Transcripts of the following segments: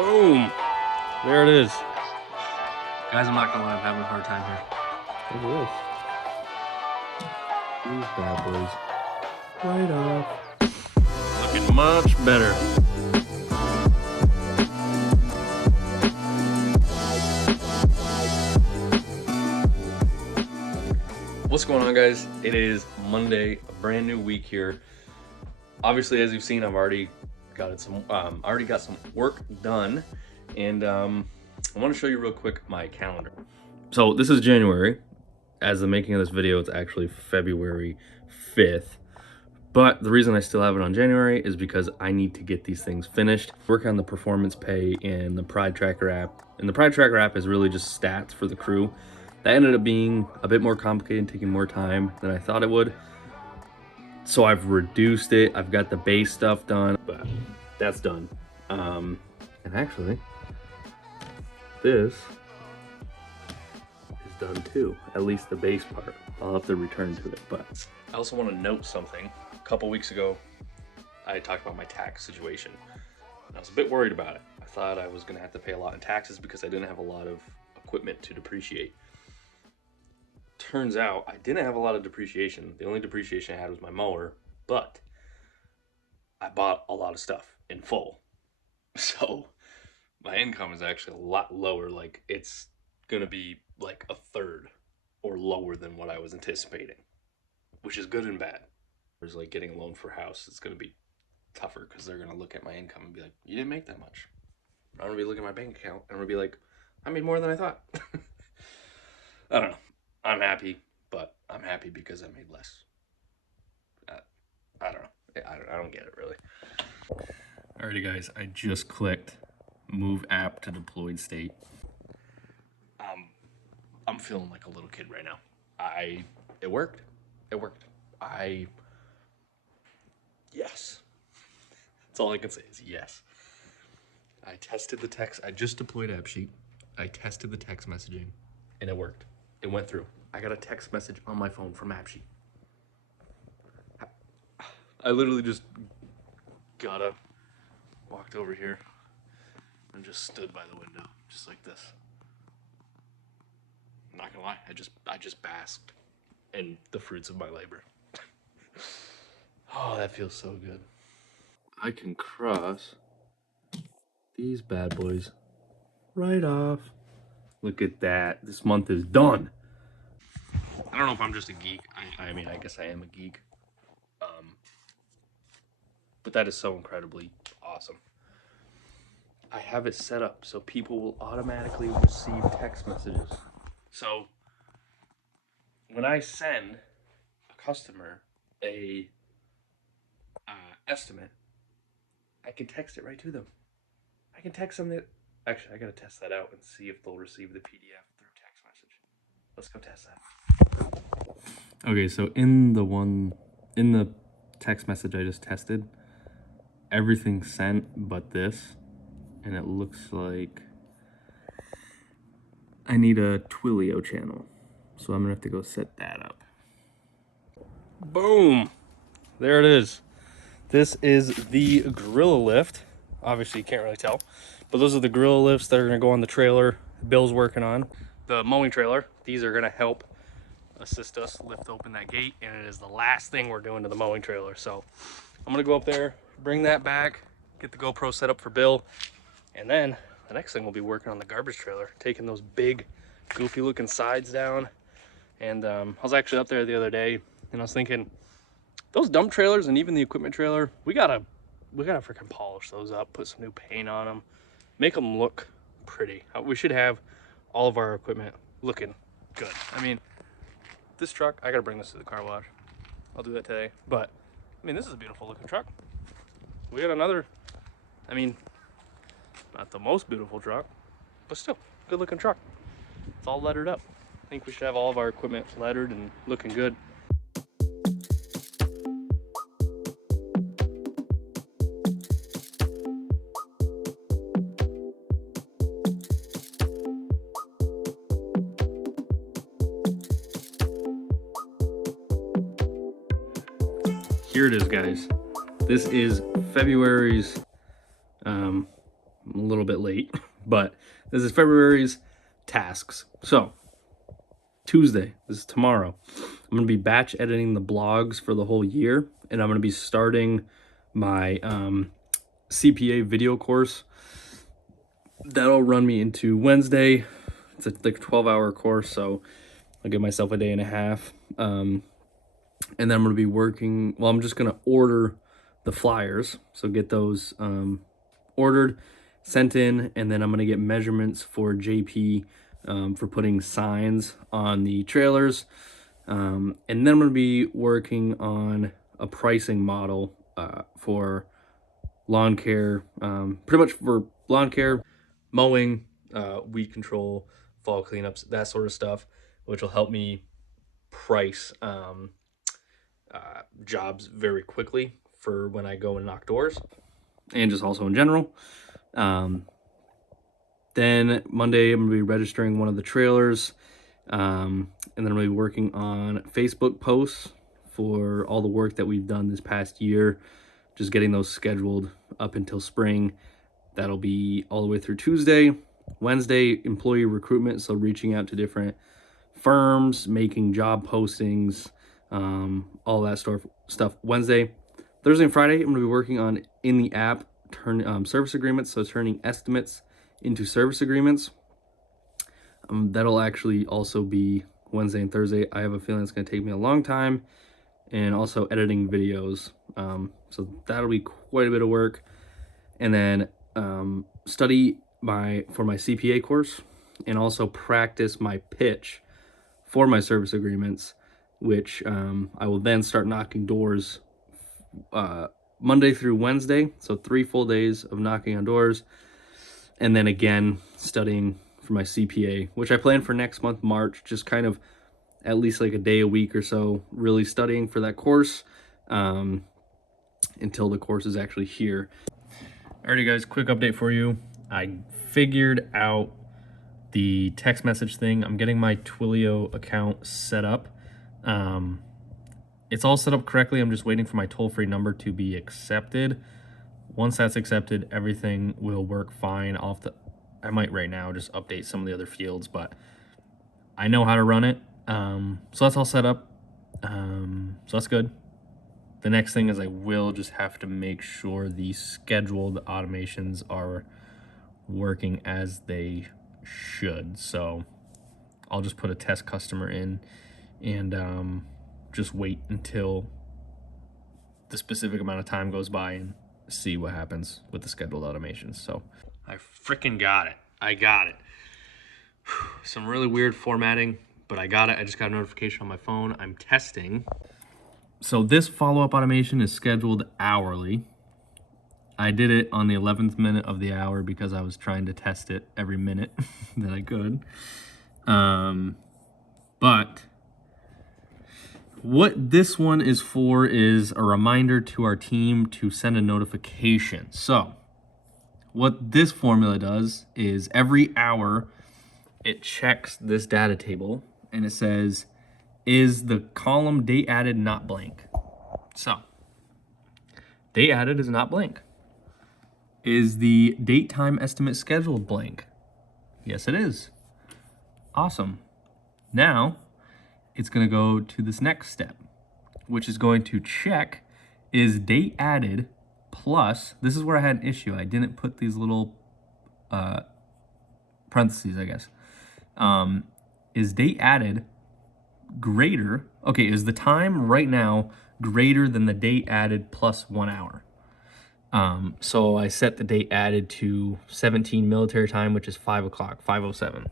Boom! There it is. Guys, I'm not gonna lie, I'm having a hard time here. Look at this. These bad boys. Right off. Looking much better. What's going on, guys? It is Monday, a brand new week here. Obviously, as you've seen, I've already got some work done, and I want to show you real quick my calendar. So this is January. As the making of this video, it's actually February 5th. But the reason I still have it on January is because I need to get these things finished. Work on the performance pay in the Pride Tracker app. And the Pride Tracker app is really just stats for the crew. That ended up being a bit more complicated, taking more time than I thought it would. So I've reduced it. I've got the base stuff done, but that's done. And actually, this is done too, at least the base part. I'll have to return to it, but I also want to note something. A couple weeks ago, I talked about my tax situation. I was a bit worried about it. I thought I was gonna have to pay a lot in taxes because I didn't have a lot of equipment to depreciate. Turns out I didn't have a lot of depreciation. The only depreciation I had was my mower, but I bought a lot of stuff in full. So my income is actually a lot lower. Like, it's gonna be like a third or lower than what I was anticipating, which is good and bad. There's like getting a loan for a house. It's gonna be tougher because they're gonna look at my income and be like, you didn't make that much. I'm gonna be looking at my bank account and I'm gonna be like, I made more than I thought. I don't know. I'm happy, but I'm happy because I made less. I don't know. I don't get it, really. Alrighty, guys. I just clicked move app to deployed state. I'm feeling like a little kid right now. It worked. It worked. Yes. That's all I can say is yes. I tested the text. I just deployed AppSheet. I tested the text messaging, and it worked. It went through. I got a text message on my phone from AppSheet. I literally just walked over here and just stood by the window, just like this. I'm not gonna lie, I just basked in the fruits of my labor. Oh, that feels so good. I can cross these bad boys right off. Look at that. This month is done. I don't know if I'm just a geek. I mean, I guess I am a geek. But that is so incredibly awesome. I have it set up so people will automatically receive text messages. So when I send a customer a estimate, I can text it right to them. I can text them that. Actually, I gotta test that out and see if they'll receive the PDF through text message. Let's go test that. Okay, so in the text message I just tested, everything's sent but this, and it looks like I need a Twilio channel, so I'm gonna have to go set that up. Boom! There it is. This is the Gorilla lift. Obviously, you can't really tell, but those are the Gorilla lifts that are going to go on the trailer Bill's working on. The mowing trailer, these are going to help assist us lift open that gate, and it is the last thing we're doing to the mowing trailer. So I'm going to go up there, bring that back, get the GoPro set up for Bill, and then the next thing we'll be working on the garbage trailer, taking those big, goofy looking sides down. And I was actually up there the other day, and I was thinking, those dump trailers and even the equipment trailer, we gotta freaking polish those up, put some new paint on them, make them look pretty. We should have all of our equipment looking good. I mean, this truck, I gotta bring this to the car wash. I'll do that today. But I mean, this is a beautiful looking truck. We got another, I mean, not the most beautiful truck, but still good looking truck. It's all lettered up. I think we should have all of our equipment lettered and looking good. Here it is, guys. This is February's, I'm a little bit late, but this is February's tasks. So Tuesday, this is tomorrow, I'm going to be batch editing the blogs for the whole year, and I'm going to be starting my CPA video course. That'll run me into Wednesday. It's like a 12-hour course, so I'll give myself a day and a half. And then I'm going to be working, well, I'm just going to order the flyers, so get those ordered, sent in, and then I'm going to get measurements for JP for putting signs on the trailers. And then I'm going to be working on a pricing model for lawn care, pretty much for lawn care, mowing, weed control, fall cleanups, that sort of stuff, which will help me price jobs very quickly for when I go and knock doors, and just also in general. Then Monday, I'm going to be registering one of the trailers, and then I'm going to be working on Facebook posts for all the work that we've done this past year, just getting those scheduled up until spring. That'll be all the way through Tuesday. Wednesday, employee recruitment, so reaching out to different firms, making job postings, all that stuff. Wednesday. Thursday and Friday, I'm going to be working on in the app service agreements, so turning estimates into service agreements. That'll actually also be Wednesday and Thursday. I have a feeling it's going to take me a long time, and also editing videos. So that'll be quite a bit of work. And then study for my CPA course, and also practice my pitch for my service agreements, which I will then start knocking doors Monday through Wednesday, so 3 full days of knocking on doors, and then again studying for my CPA, which I plan for next month, March, just kind of at least like a day a week or so, really studying for that course until the course is actually here. Alrighty guys, quick update for you. I figured out the text message thing. I'm getting my Twilio account set up. It's all set up correctly. I'm just waiting for my toll-free number to be accepted. Once that's accepted, everything will work fine. I might right now just update some of the other fields, but I know how to run it. So that's all set up. So that's good. The next thing is I will just have to make sure the scheduled automations are working as they should. So I'll just put a test customer in and just wait until the specific amount of time goes by and see what happens with the scheduled automations. So I freaking got it. I got it. Some really weird formatting, but I got it. I just got a notification on my phone. I'm testing. So this follow-up automation is scheduled hourly. I did it on the 11th minute of the hour because I was trying to test it every minute that I could. But what this one is for is a reminder to our team to send a notification. So what this formula does is every hour it checks this data table and it says, is the column date added not blank? So date added is not blank. Is the date time estimate scheduled blank? Yes, it is. Awesome. Now it's going to go to this next step, which is going to check, is date added plus, this is where I had an issue. I didn't put these little parentheses, I guess. Is date added greater, okay, is the time right now greater than the date added plus 1 hour? So I set the date added to 17 military time, which is 5 o'clock, 5:07.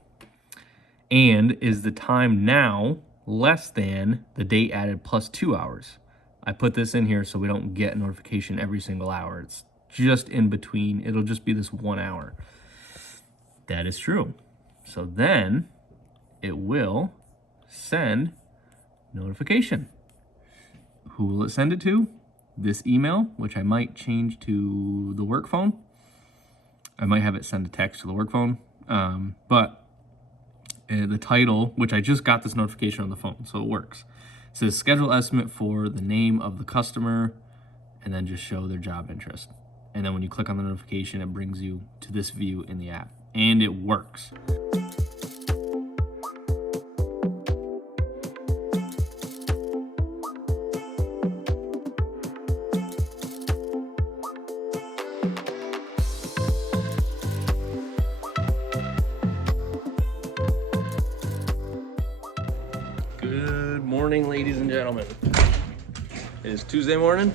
And is the time now less than the date added plus 2 hours? I put this in here so we don't get a notification every single hour. It's just in between. It'll just be this 1 hour. That is true. So then it will send notification. Who will it send it to? This email, which I might change to the work phone. I might have it send a text to the work phone. But the title, which I just got this notification on the phone, so it works. It says schedule estimate for the name of the customer, and then just show their job interest. And then when you click on the notification, it brings you to this view in the app, and it works. Good morning, ladies and gentlemen. It is Tuesday morning.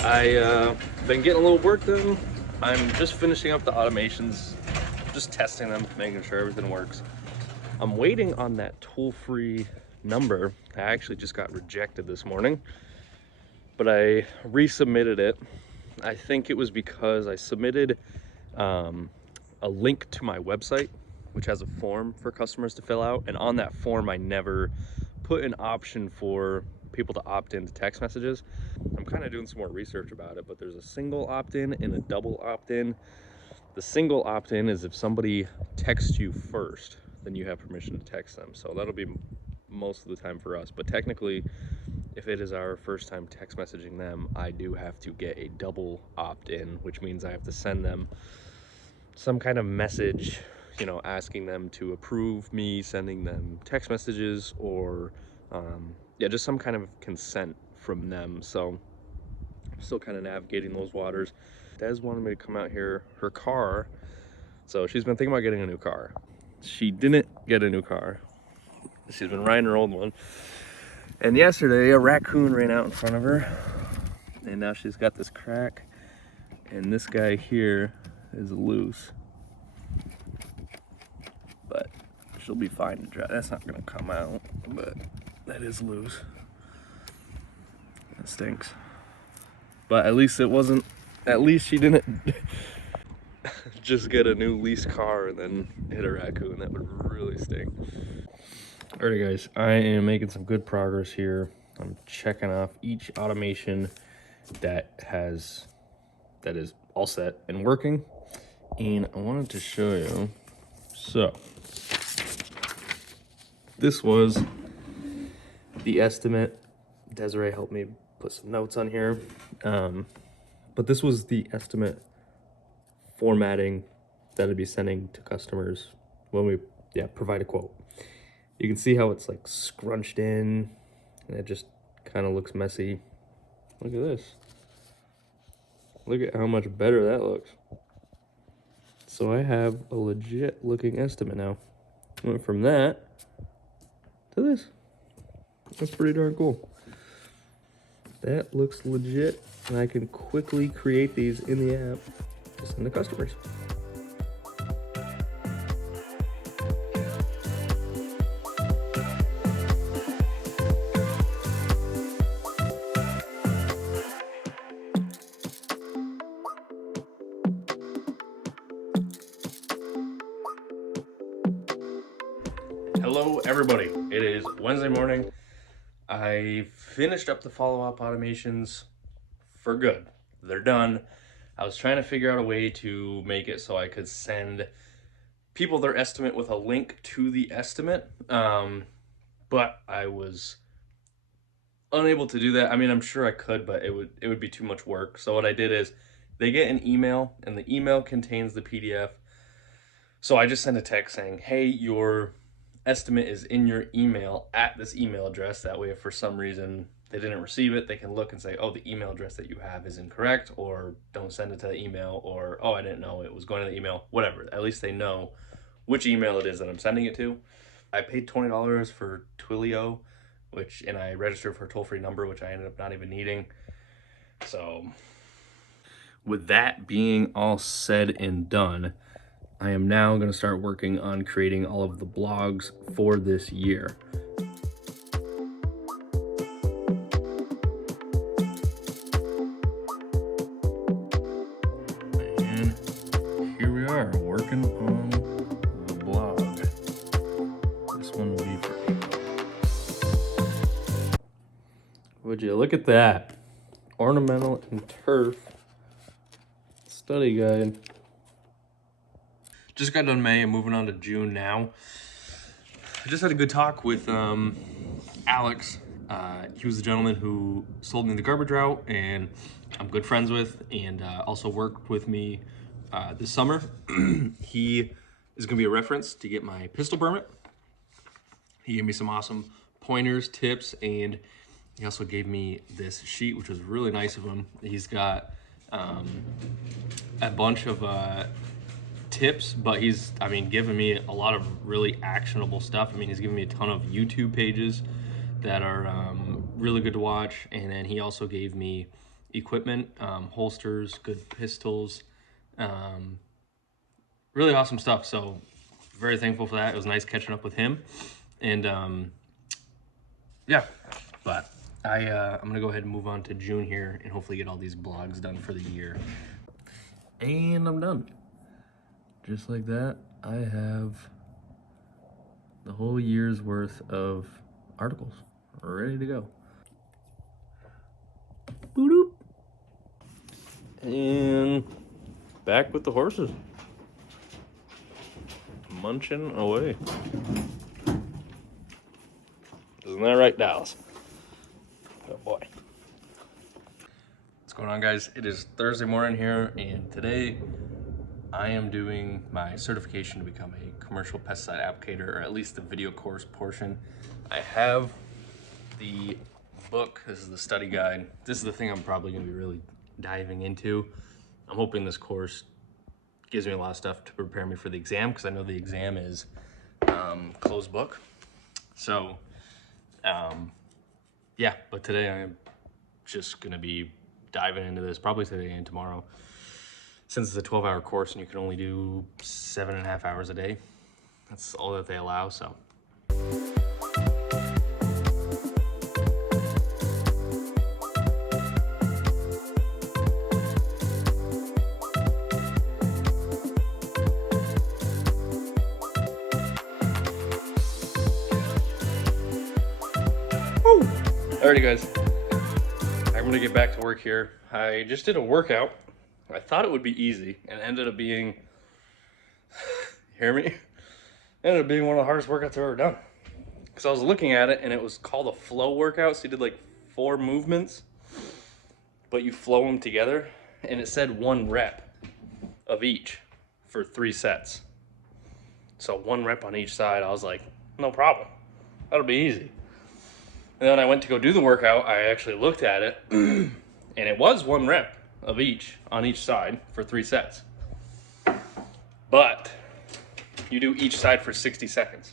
I've been getting a little work done. I'm just finishing up the automations, just testing them, making sure everything works. I'm waiting on that toll-free number. I actually just got rejected this morning, but I resubmitted it. I think it was because I submitted a link to my website, which has a form for customers to fill out, and on that form I never put an option for people to opt in to text messages. I'm kind of doing some more research about it, but there's a single opt-in and a double opt-in. The single opt-in is if somebody texts you first, then you have permission to text them. So that'll be most of the time for us, but technically if it is our first time text messaging them, I do have to get a double opt-in, which means I have to send them some kind of message, you know, asking them to approve me sending them text messages, or yeah, just some kind of consent from them. So I'm still kind of navigating those waters. Des wanted me to come out here, her car, so she's been thinking about getting a new car. She didn't get a new car. She's been riding her old one. And yesterday, a raccoon ran out in front of her, and now she's got this crack, and this guy here is loose. But she'll be fine to drive. That's not gonna come out, but that is loose. That stinks. But at least it wasn't, at least she didn't just get a new leased car and then hit a raccoon. That would really stink. Alrighty guys, I am making some good progress here. I'm checking off each automation that is all set and working. And I wanted to show you, so this was the estimate. Desiree helped me put some notes on here. But this was the estimate formatting that I'd be sending to customers when we provide a quote. You can see how it's like scrunched in, and it just kind of looks messy. Look at this. Look at how much better that looks. So I have a legit looking estimate now. Went from that to this. That's pretty darn cool. That looks legit, and I can quickly create these in the app to send to customers. Hello everybody, it is Wednesday morning. I finished up the follow-up automations for good. They're done. I was trying to figure out a way to make it so I could send people their estimate with a link to the estimate, but I was unable to do that. I mean, I'm sure I could, but it would be too much work. So what I did is they get an email, and the email contains the PDF. So I just sent a text saying, hey, your estimate is in your email at this email address. That way, if for some reason they didn't receive it, they can look and say, oh, the email address that you have is incorrect, or don't send it to the email, or oh, I didn't know it was going to the email, whatever. At least they know which email it is that I'm sending it to. I paid $20 for Twilio, and I registered for a toll-free number, which I ended up not even needing. So with that being all said and done, I am now going to start working on creating all of the blogs for this year. And here we are, working on the blog. This one will be for April. Would you look at that? Ornamental and turf study guide. Just got done May and moving on to June now. I just had a good talk with Alex. He was the gentleman who sold me the garbage route, and I'm good friends with and also worked with me this summer. He is going to be a reference to get my pistol permit. He gave me some awesome pointers, tips, and he also gave me this sheet, which was really nice of him. He's got a bunch of tips, but he's, giving me a lot of really actionable stuff. He's giving me a ton of YouTube pages that are really good to watch. And then he also gave me equipment, holsters, good pistols, really awesome stuff. So very thankful for that. It was nice catching up with him. And yeah, but I'm gonna go ahead and move on to June here and hopefully get all these blogs done for the year. And I'm done. Just like that, I have the whole year's worth of articles ready to go. Boop. And back with the horses. Munching away. Isn't that right, Dallas? Oh boy. What's going on, guys? It is Thursday morning here, and today I am doing my certification to become a commercial pesticide applicator, or at least the video course portion. I have the book. This is the study guide. This is the thing I'm probably going to be really diving into. I'm hoping this course gives me a lot of stuff to prepare me for the exam, because I know the exam is closed book. So yeah, but today I'm just going to be diving into this probably today and tomorrow. Since it's a 12-hour course and you can only do 7.5 hours a day, that's all that they allow, so. Alrighty, guys, I'm gonna get back to work here. I just did a workout. I thought it would be easy, and it ended up being, hear me? Ended up being one of the hardest workouts I've ever done. Because I was looking at it, and it was called a flow workout, so you did like 4 movements, but you flow them together, and it said 1 rep of each for 3 sets. So 1 rep on each side. I was like, no problem. That'll be easy. And then I went to go do the workout. I actually looked at it, and it was 1 rep of each on each side for 3 sets. But you do each side for 60 seconds.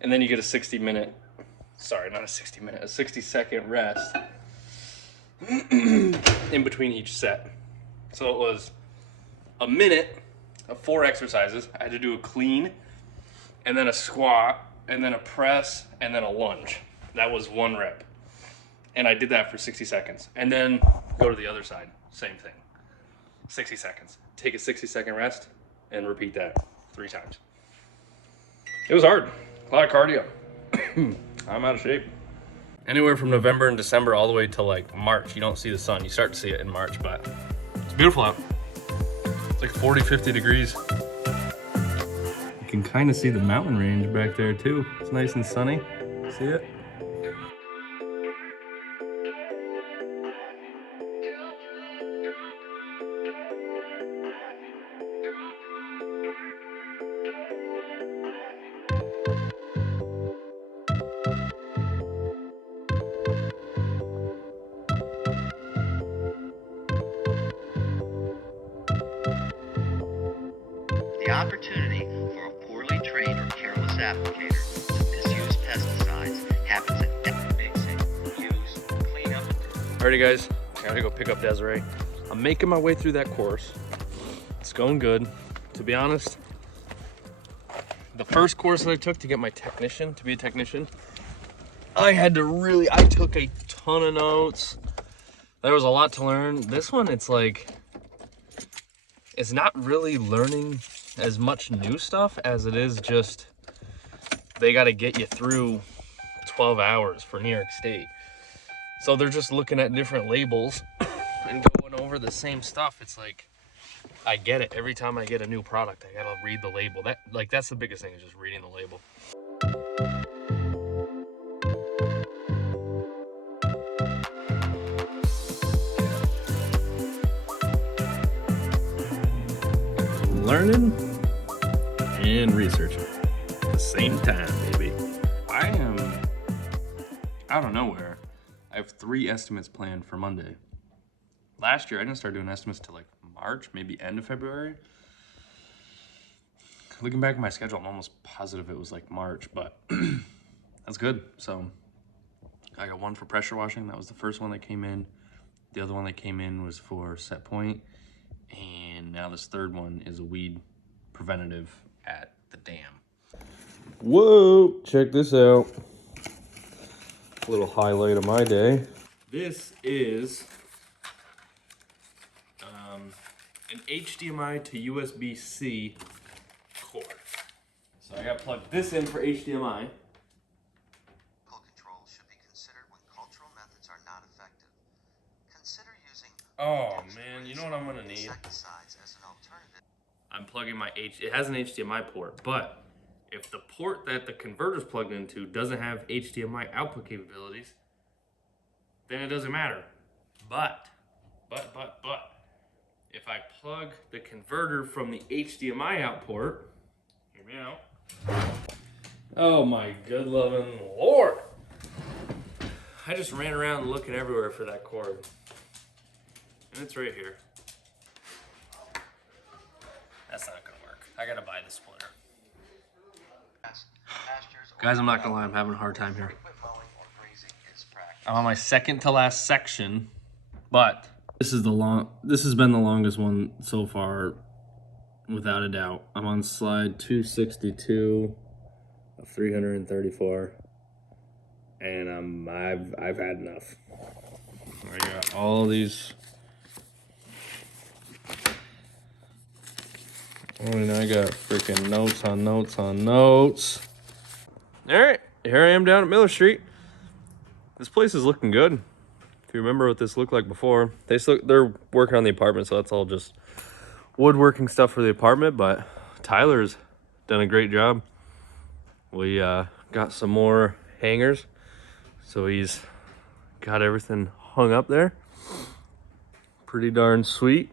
And then you get a 60-minute, sorry, not a 60-minute, a 60-second rest in between each set. So it was a minute of 4 exercises. I had to do a clean, and then a squat, and then a press, and then a lunge. That was 1 rep. And I did that for 60 seconds. And then go to the other side, same thing. 60 seconds. Take a 60-second rest and repeat that 3 times. It was hard, a lot of cardio. I'm out of shape. Anywhere from November and December all the way to like March, you don't see the sun. You start to see it in March, but it's beautiful out. It's like 40, 50 degrees. You can kind of see the mountain range back there too. It's nice and sunny. See it? The opportunity for a poorly trained or careless applicator to misuse pesticides happens at mixing, use, cleanup. Alrighty, guys, I gotta go pick up Desiree. I'm making my way through that course. It's going good. To be honest, the first course that I took to get my technician, to be a technician, I took a ton of notes. There was a lot to learn. This one, it's not really learning as much new stuff as it is just they got to get you through 12 hours for New York State. So they're just looking at different labels and going over the same stuff. It's like, I get it. Every time I get a new product, I gotta read the label. That's the biggest thing, is just reading the label. learning and researching at the same time, baby. I am out of nowhere. I have 3 estimates planned for Monday. Last year, I didn't start doing estimates till like March, maybe end of February. Looking back at my schedule, I'm almost positive it was like March, but that's good. So I got 1 for pressure washing. That was the first one that came in. The other one that came in was for set point. And now this 3rd one is a weed preventative at the dam. Whoa, check this out. A little highlight of my day. This is an HDMI to USB-C cord. So I got to plug this in for HDMI. Control should be considered when cultural methods are not effective. Consider using Oh man, you know what I'm gonna need? insecticides as an alternative. I'm plugging my it has an HDMI port, but if the port that the converter's plugged into doesn't have HDMI output capabilities, then it doesn't matter. But, if I plug the converter from the HDMI out port, hear me out. Oh my good loving Lord. I just ran around looking everywhere for that cord. And it's right here. That's not gonna work. I gotta buy the splitter. Guys, I'm not gonna lie, I'm having a hard time here. I'm on my second to last section, but this has been the longest one so far, without a doubt. I'm on slide 262 of 334, and I've had enough. I got all these. Oh, and I got freaking notes on notes on notes. All right, here I am down at Miller Street. This place is looking good. If you remember what this looked like before, they're working on the apartment, so that's all just woodworking stuff for the apartment. But Tyler's done a great job. We got some more hangers, so he's got everything hung up there. Pretty darn sweet.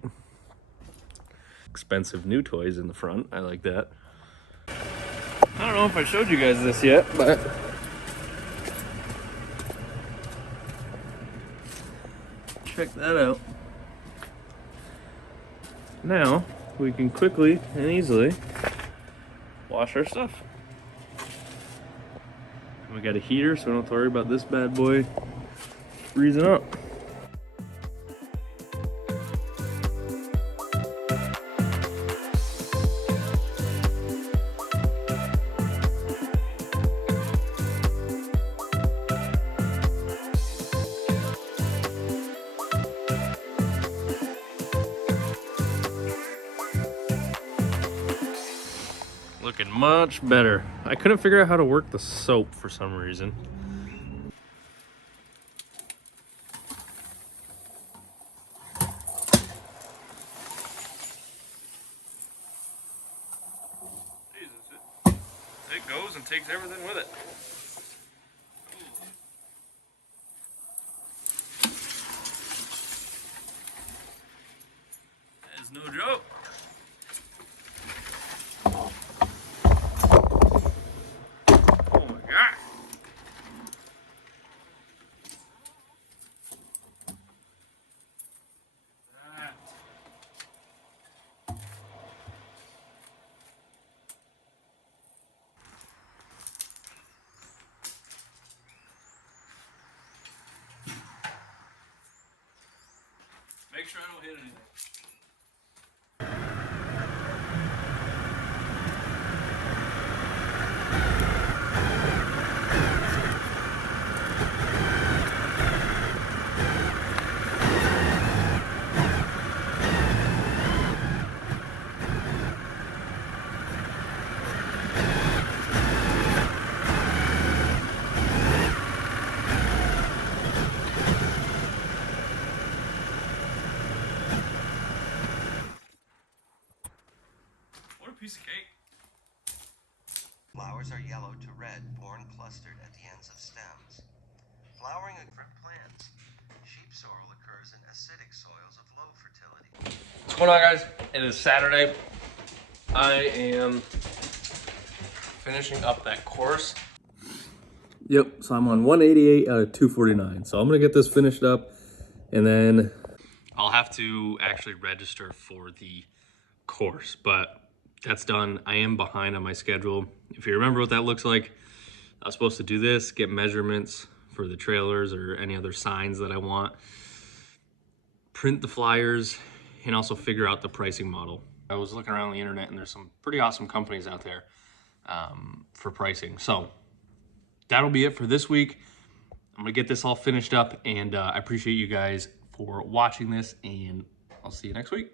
Expensive new toys in the front. I like that. I don't know if I showed you guys this yet, but check that out. Now we can quickly and easily wash our stuff. We got a heater, so we don't have to worry about this bad boy freezing up. Looking much better. I couldn't figure out how to work the soap for some reason. Jesus, it goes and takes everything with it. That is no joke. Make sure I don't hit anything. Piece of cake. Flowers are yellow to red, borne clustered at the ends of stems. Flowering of fruit plants. Sheep sorrel occurs in acidic soils of low fertility. What's going on, guys? It is Saturday. I am finishing up that course. Yep, so I'm on 188 out of 249. So I'm gonna get this finished up and then I'll have to actually register for the course, but that's done. I am behind on my schedule. If you remember what that looks like, I was supposed to do this, get measurements for the trailers or any other signs that I want, print the flyers, and also figure out the pricing model. I was looking around the internet and there's some pretty awesome companies out there for pricing. So that'll be it for this week. I'm gonna get this all finished up, and I appreciate you guys for watching this, and I'll see you next week.